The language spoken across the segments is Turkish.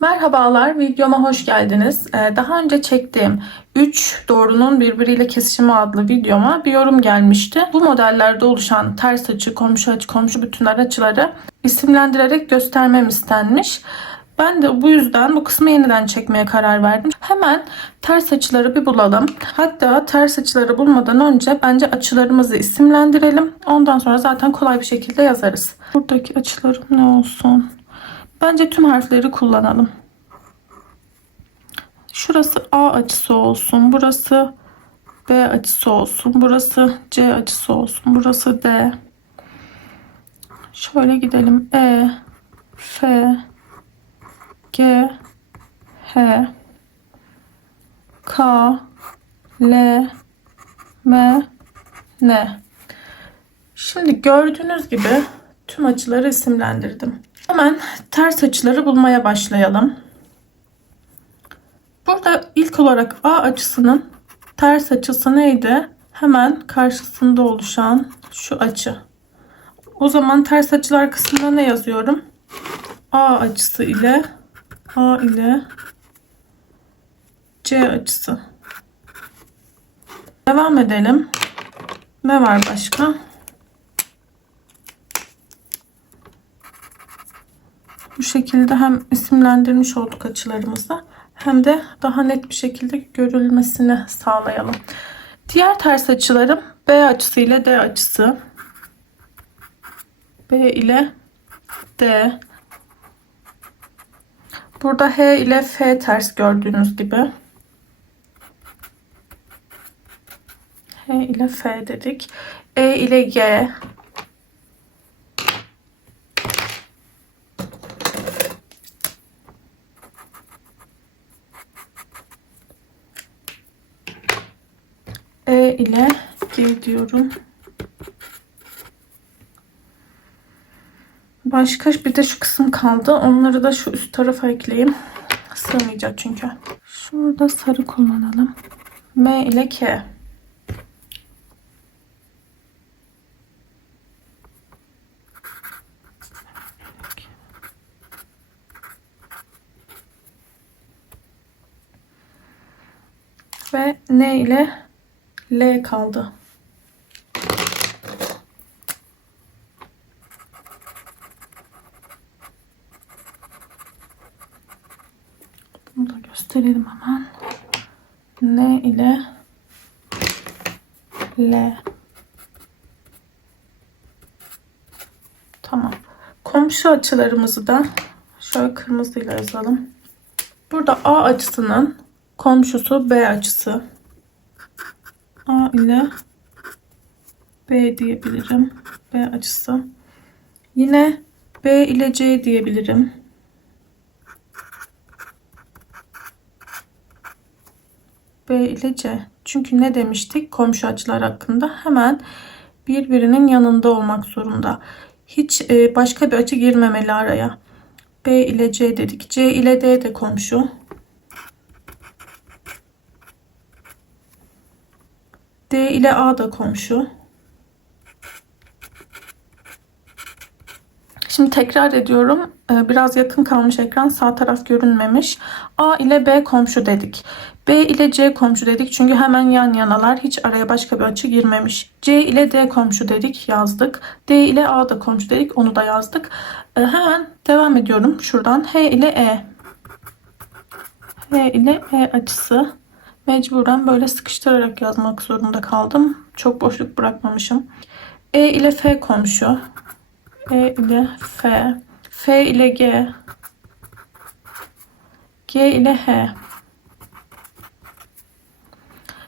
Merhabalar, videoma hoş geldiniz. Ee, Daha önce çektiğim 3 doğrunun birbiriyle kesişimi adlı videoma bir yorum gelmişti. Bu modellerde oluşan ters açı, komşu açı, komşu bütünler açıları isimlendirerek göstermem istenmiş. Ben de bu yüzden bu kısmı yeniden çekmeye karar verdim. Hemen ters açıları bir bulalım. Hatta ters açıları bulmadan önce bence açılarımızı isimlendirelim. Ondan sonra zaten kolay bir şekilde yazarız. Buradaki açılarım ne olsun? Bence tüm harfleri kullanalım. Şurası A açısı olsun. Burası B açısı olsun. Burası C açısı olsun. Burası D. Şöyle gidelim. E, F, G, H, K, L, M, N. Şimdi gördüğünüz gibi tüm açıları isimlendirdim. Hemen ters açıları bulmaya başlayalım. Burada ilk olarak A açısının ters açısı neydi? Hemen karşısında oluşan şu açı. O zaman ters açılar kısmına ne yazıyorum? A açısı ile A ile C açısı. Devam edelim. Ne var başka? Bu şekilde hem isimlendirmiş olduk açılarımızı hem de daha net bir şekilde görülmesini sağlayalım. Diğer ters açılarım B açısı ile D açısı. B ile D. Burada H ile F ters gördüğünüz gibi. H ile F dedik. E ile G. E ile G. Başka bir de şu kısım kaldı. Onları da şu üst tarafa ekleyeyim. Sığmayacak çünkü. Şurada sarı kullanalım. M ile K. Ve N ile L kaldı. Bunu da gösterelim hemen. N ile L. Tamam. Komşu açılarımızı da şöyle kırmızıyla yazalım. Burada A açısının komşusu B açısı. A ile B diyebilirim. B açısı. Yine B ile C diyebilirim. B ile C. Çünkü ne demiştik komşu açılar hakkında? Hemen birbirinin yanında olmak zorunda. Hiç e, başka bir açı girmemeli araya. B ile C dedik. C ile D de komşu. D ile A da komşu. Şimdi tekrar ediyorum. Ee, Biraz yakın kalmış ekran. Sağ taraf görünmemiş. A ile B komşu dedik. B ile C komşu dedik. Çünkü hemen yan yanalar. Hiç araya başka bir açı girmemiş. C ile D komşu dedik. Yazdık. D ile A da komşu dedik. Onu da yazdık. Ee, Hemen devam ediyorum. Şuradan H ile E. H ile E açısı. Mecburen böyle sıkıştırarak yazmak zorunda kaldım. Çok boşluk bırakmamışım. E ile F komşu. E ile F. F ile G. G ile H.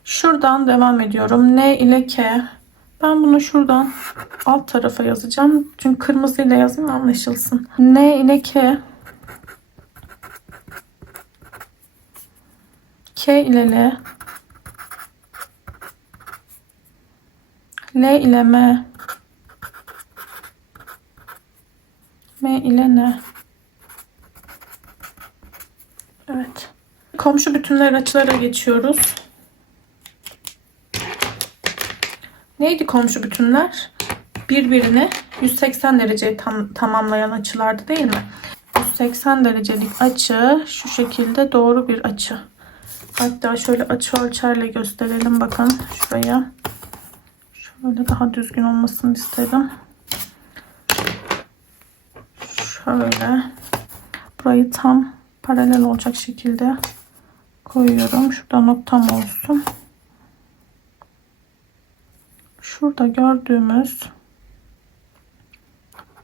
Şuradan devam ediyorum. N ile K. Ben bunu şuradan alt tarafa yazacağım. Çünkü kırmızıyla yazayım anlaşılsın. N ile K. K ile L. L ile M. M ile N. Evet. Komşu bütünler açılara geçiyoruz. Neydi komşu bütünler? Birbirini 180 derece tam, tamamlayan açılardı değil mi? 180 derecelik açı şu şekilde doğru bir açı. Hatta şöyle açı ölçerle gösterelim bakın şuraya. Şöyle daha düzgün olmasını istedim. Şöyle burayı tam paralel olacak şekilde koyuyorum. Şurada noktam olsun. Şurada gördüğümüz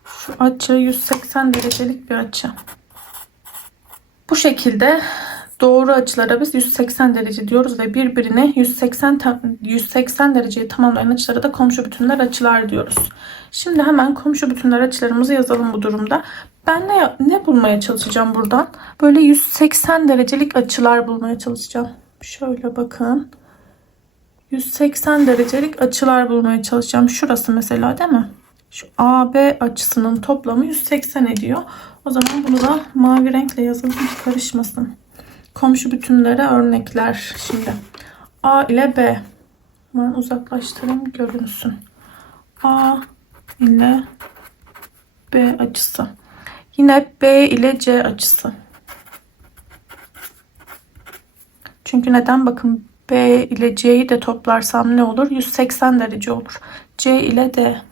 şu açı 180 derecelik bir açı. Bu şekilde doğru açılara biz 180 derece diyoruz ve birbirine 180 ta- 180 dereceyi tamamlayan açılara da komşu bütünler açılar diyoruz. Şimdi hemen komşu bütünler açılarımızı yazalım bu durumda. Ben ne ne bulmaya çalışacağım buradan? Böyle 180 derecelik açılar bulmaya çalışacağım. Şöyle bakın. 180 derecelik açılar bulmaya çalışacağım. Şurası mesela değil mi? Şu AB açısının toplamı 180 ediyor. O zaman bunu da mavi renkle yazalım karışmasın. Komşu bütünlere örnekler şimdi. A ile B. Ben uzaklaştırayım görünsün. A ile B açısı. Yine B ile C açısı. Çünkü neden? Bakın B ile C'yi de toplarsam ne olur? 180 derece olur. C ile D.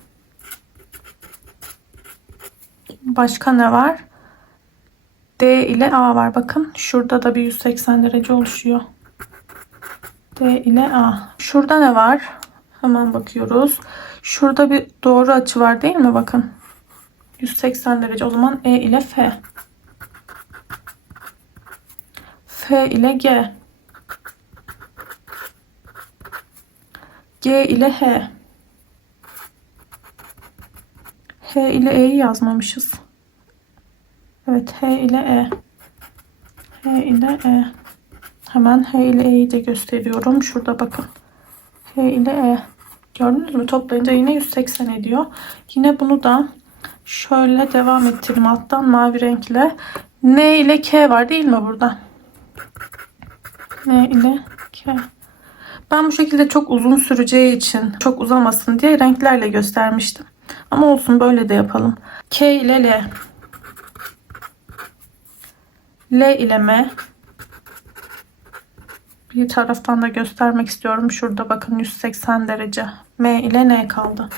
Başka ne var? D ile A var. Bakın şurada da bir 180 derece oluşuyor. D ile A. Şurada ne var? Hemen bakıyoruz. Şurada bir doğru açı var değil mi? Bakın. 180 derece. O zaman E ile F. F ile G. G ile H. H ile E'yi yazmamışız. Evet H ile E. H ile E. Hemen H ile E'yi de gösteriyorum. Şurada bakın. H ile E. Gördünüz mü? Toplayınca yine 180 ediyor. Yine bunu da şöyle devam ettireyim alttan mavi renkle. N ile K var değil mi burada? N ile K. Ben bu şekilde çok uzun süreceği için çok uzamasın diye renklerle göstermiştim. Ama olsun böyle de yapalım. K ile L. L ile M. Bir taraftan da göstermek istiyorum. Şurada bakın 180 derece. M ile N kaldı.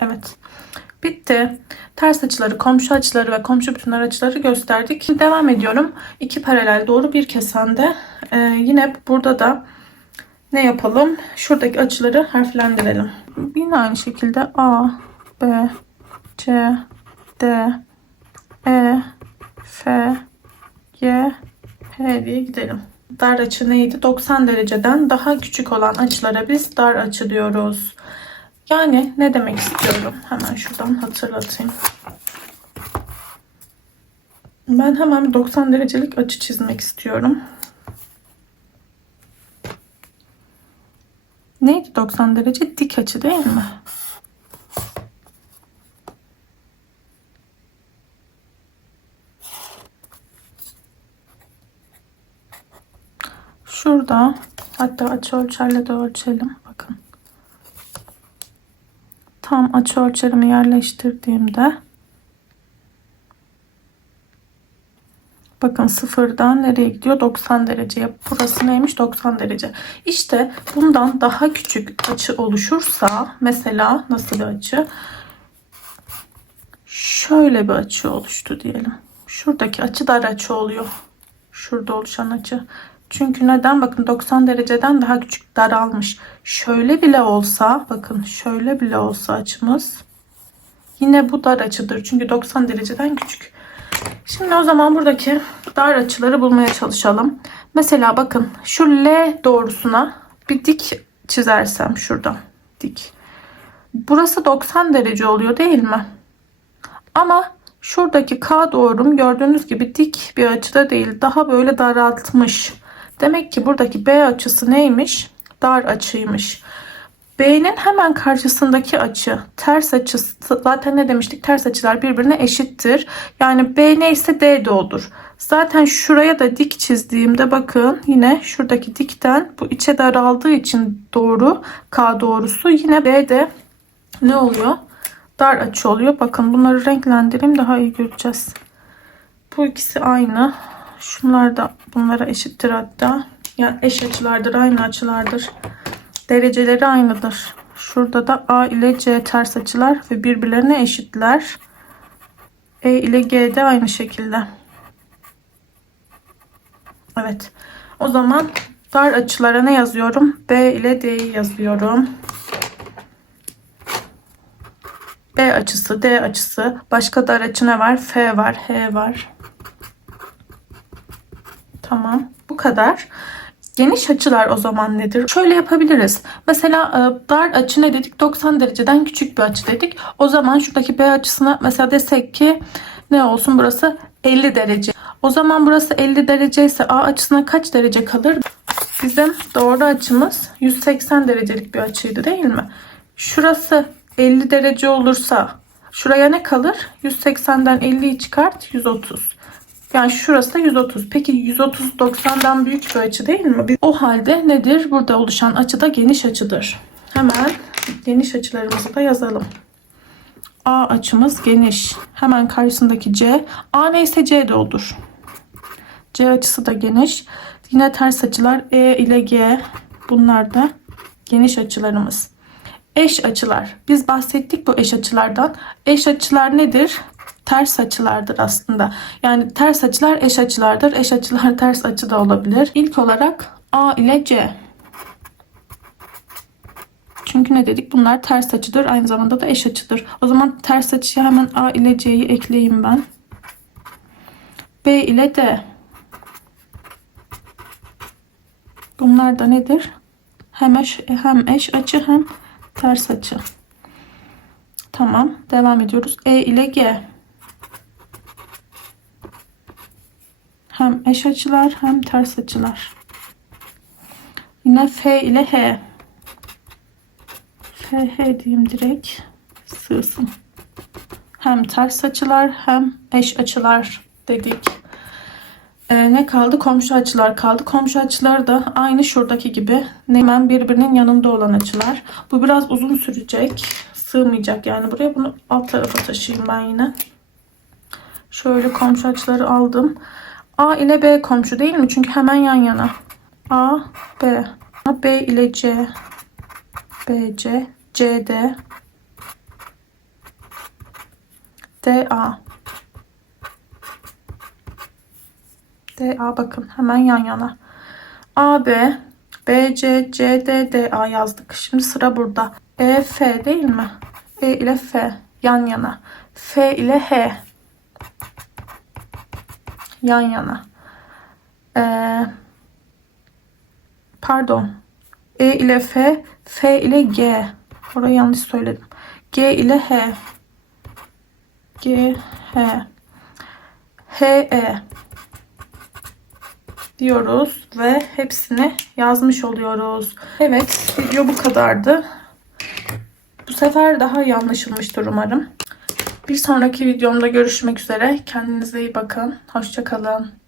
Evet. Bitti. Ters açıları, komşu açıları ve komşu bütünler açıları gösterdik. Şimdi devam ediyorum. İki paralel doğru bir kesende. Ee, yine burada da ne yapalım? Şuradaki açıları harflendirelim. Yine aynı şekilde A, B, C, D, E, F, G, H diye gidelim. Dar açı neydi? 90 dereceden daha küçük olan açılara biz dar açı diyoruz. Yani ne demek istiyorum? Hemen şuradan hatırlatayım. Ben hemen bir 90 derecelik açı çizmek istiyorum. Neydi 90 derece? Dik açı değil mi? Şurada hatta açı ölçerle de ölçelim. Bakın. Tam açı ölçerimi yerleştirdiğimde Bakın sıfırdan nereye gidiyor? 90 dereceye. Burası neymiş? 90 derece. İşte bundan daha küçük açı oluşursa mesela nasıl bir açı? Şöyle bir açı oluştu diyelim. Şuradaki açı dar açı oluyor. Şurada oluşan açı. Çünkü neden? Bakın 90 dereceden daha küçük daralmış. Şöyle bile olsa bakın şöyle bile olsa açımız yine bu dar açıdır. Çünkü 90 dereceden küçük. Şimdi o zaman buradaki dar açıları bulmaya çalışalım. Mesela bakın şu L doğrusuna bir dik çizersem şuradan dik. Burası 90 derece oluyor değil mi? Ama şuradaki K doğrum gördüğünüz gibi dik bir açıda değil. Daha böyle daraltmış. Demek ki buradaki B açısı neymiş? Dar açıymış. B'nin hemen karşısındaki açı ters açısı zaten ne demiştik ters açılar birbirine eşittir. Yani B neyse D de odur. Zaten şuraya da dik çizdiğimde bakın yine şuradaki dikten bu içe daraldığı için doğru K doğrusu yine B de ne oluyor? dar açı oluyor. Bakın bunları renklendireyim daha iyi göreceğiz. Bu ikisi aynı. Şunlar da bunlara eşittir hatta. Yani eş açılardır, aynı açılardır. Dereceleri aynıdır. Şurada da A ile C ters açılar ve birbirlerine eşitler. E ile G de aynı şekilde. Evet. O zaman dar açılara ne yazıyorum? B ile D'yi yazıyorum. B açısı, D açısı. Başka dar açı ne var? F var, H var. Tamam. Bu kadar. Geniş açılar o zaman nedir? Şöyle yapabiliriz. Mesela e, dar açı ne dedik? 90 dereceden küçük bir açı dedik. O zaman şuradaki B açısına mesela desek ki ne olsun burası 50 derece. O zaman burası 50 derece ise A açısına kaç derece kalır? Bizim doğru açımız 180 derecelik bir açıydı değil mi? Şurası 50 derece olursa şuraya ne kalır? 180'den 50'yi çıkart 130. Yani şurası da 130. Peki 130 90'dan büyük bir açı değil mi? O halde nedir? Burada oluşan açı da geniş açıdır. Hemen geniş açılarımızı da yazalım. A açımız geniş. Hemen karşısındaki C. A neyse C de olur. C açısı da geniş. Yine ters açılar E ile G. Bunlar da geniş açılarımız. Eş açılar. Biz bahsettik bu eş açılardan. Eş açılar nedir? Ters açılardır aslında. Yani ters açılar eş açılardır. Eş açılar ters açı da olabilir. İlk olarak A ile C. Çünkü ne dedik? Bunlar ters açıdır. Aynı zamanda da eş açıdır. O zaman ters açıya hemen A ile C'yi ekleyeyim ben. B ile D. Bunlar da nedir? Hem eş, hem eş açı hem ters açı. Tamam. Devam ediyoruz. E ile G. Hem eş açılar hem ters açılar. Yine F ile H. F, H diyeyim direkt. Sığsın. Hem ters açılar hem eş açılar dedik. Ee, ne kaldı? Komşu açılar kaldı. Komşu açılar da aynı şuradaki gibi. Hemen birbirinin yanında olan açılar. Bu biraz uzun sürecek. Sığmayacak yani buraya. Bunu alt tarafa taşıyayım ben yine. Şöyle komşu açıları aldım. A ile B komşu değil mi? Çünkü hemen yan yana. A, B. B ile C. B, C. C, D. D, A. D, A bakın hemen yan yana. A, B. B, C, C, D, D, A yazdık. Şimdi sıra burada. E, F değil mi? E ile F yan yana. F ile H yan yana. Ee, pardon. E ile F, F ile G. Orayı yanlış söyledim. G ile H. G, H. H, E. Diyoruz ve hepsini yazmış oluyoruz. Evet, video bu kadardı. Bu sefer daha iyi anlaşılmıştır umarım. Bir sonraki videomda görüşmek üzere. Kendinize iyi bakın. Hoşçakalın.